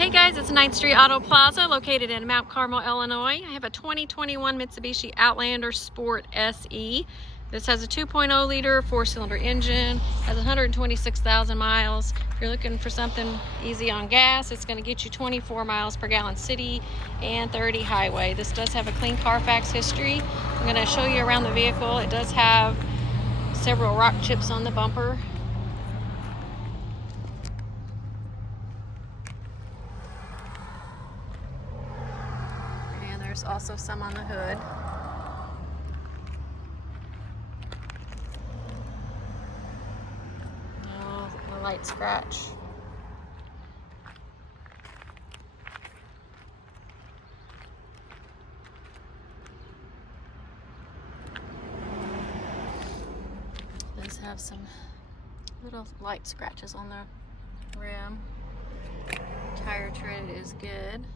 Hey guys, it's Street Auto Plaza located in Mount Carmel, Illinois. I have a 2021 Mitsubishi Outlander Sport SE. This has a 2.0 liter 4-cylinder engine, has 126,000 miles. If you're looking for something easy on gas, it's going to get you 24 miles per gallon city and 30 highway. This does have a clean Carfax history. I'm going to show you around the vehicle. It does have several rock chips on the bumper. There's also some on the hood. Oh, a light scratch. It does have some little light scratches on the rim. Tire tread is good.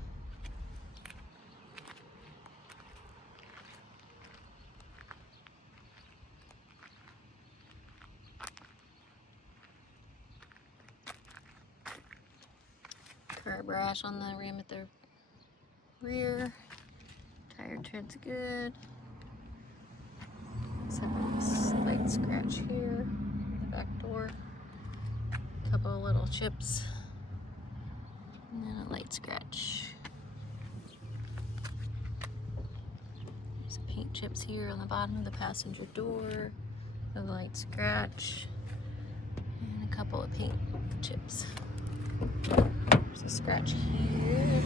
Curb rash on the rim at the rear. Tire tread's good. Except for this slight scratch here. The back door. A couple of little chips. And then a light scratch. Some paint chips here on the bottom of the passenger door. A light scratch. And a couple of paint chips. There's a scratch here.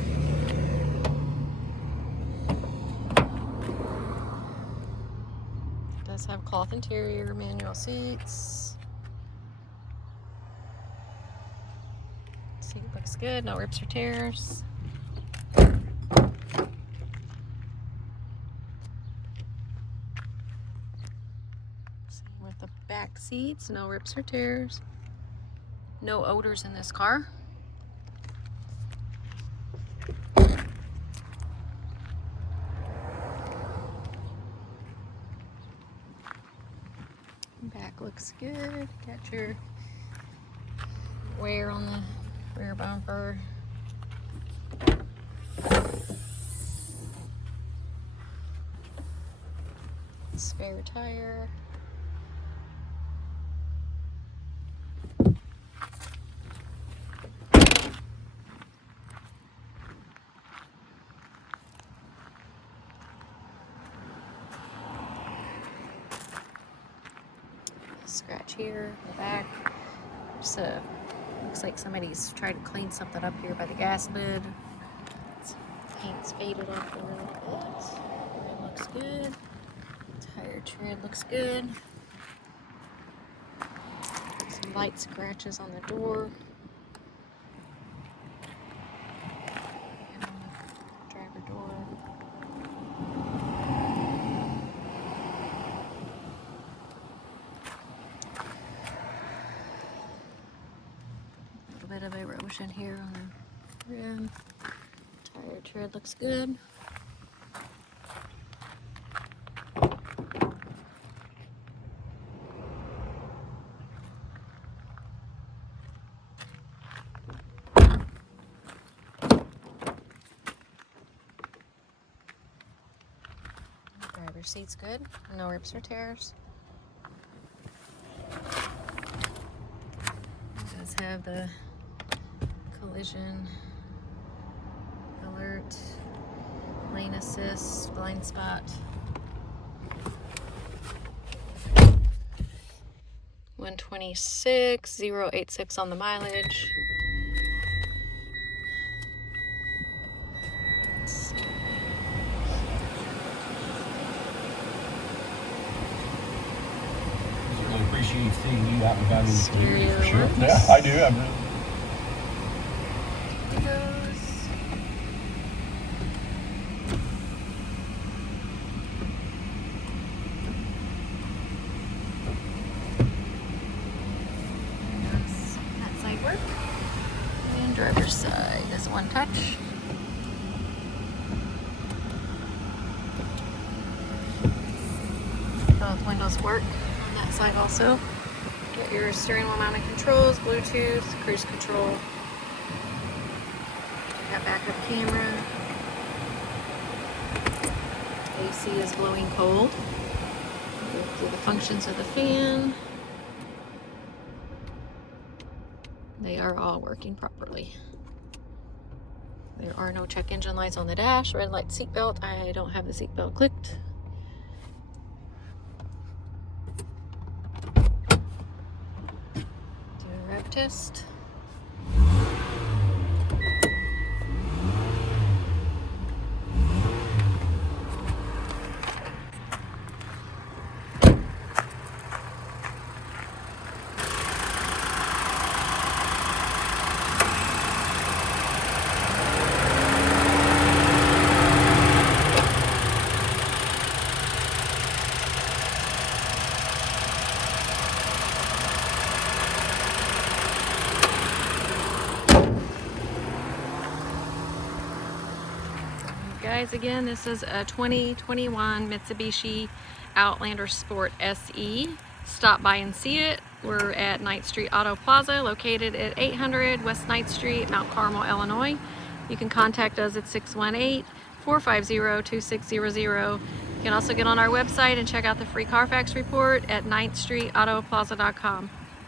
It does have cloth interior, manual seats. Seat looks good, no rips or tears. Same with the back seats, no rips or tears. No odors in this car. Back looks good. Got your wear on the rear bumper. Spare tire. Scratch here in the back. Just looks like somebody's tried to clean something up here by the gas lid. Paint's faded off a little bit. Rim looks good. Tire tread looks good. Some light scratches on the door. And on the driver door. Bit of erosion here on the rim. Tire tread looks good. Driver's seat's good. No rips or tears. It does have the collision alert, lane assist, blind spot. 126, 086 on the mileage. Really appreciate seeing you out and about in the community for sure. Stereo. Yeah, I do. I really. That side work. And driver's side is one touch. Both windows work on that side also. Get your steering wheel mounted controls, Bluetooth, cruise control. Got backup camera. AC is blowing cold. Go through the functions of the fan. They are all working properly. There are no check engine lights on the dash. Red light seatbelt. I don't have the seatbelt clicked. Do a rev test. Guys, again, this is a 2021 Mitsubishi Outlander Sport SE. Stop by and see it. We're at Street Auto Plaza, located at 800 West 9th Street, Mount Carmel, Illinois. You can contact us at 618-450-2600. You can also get on our website and check out the free Carfax report at 9thstreetautoplaza.com.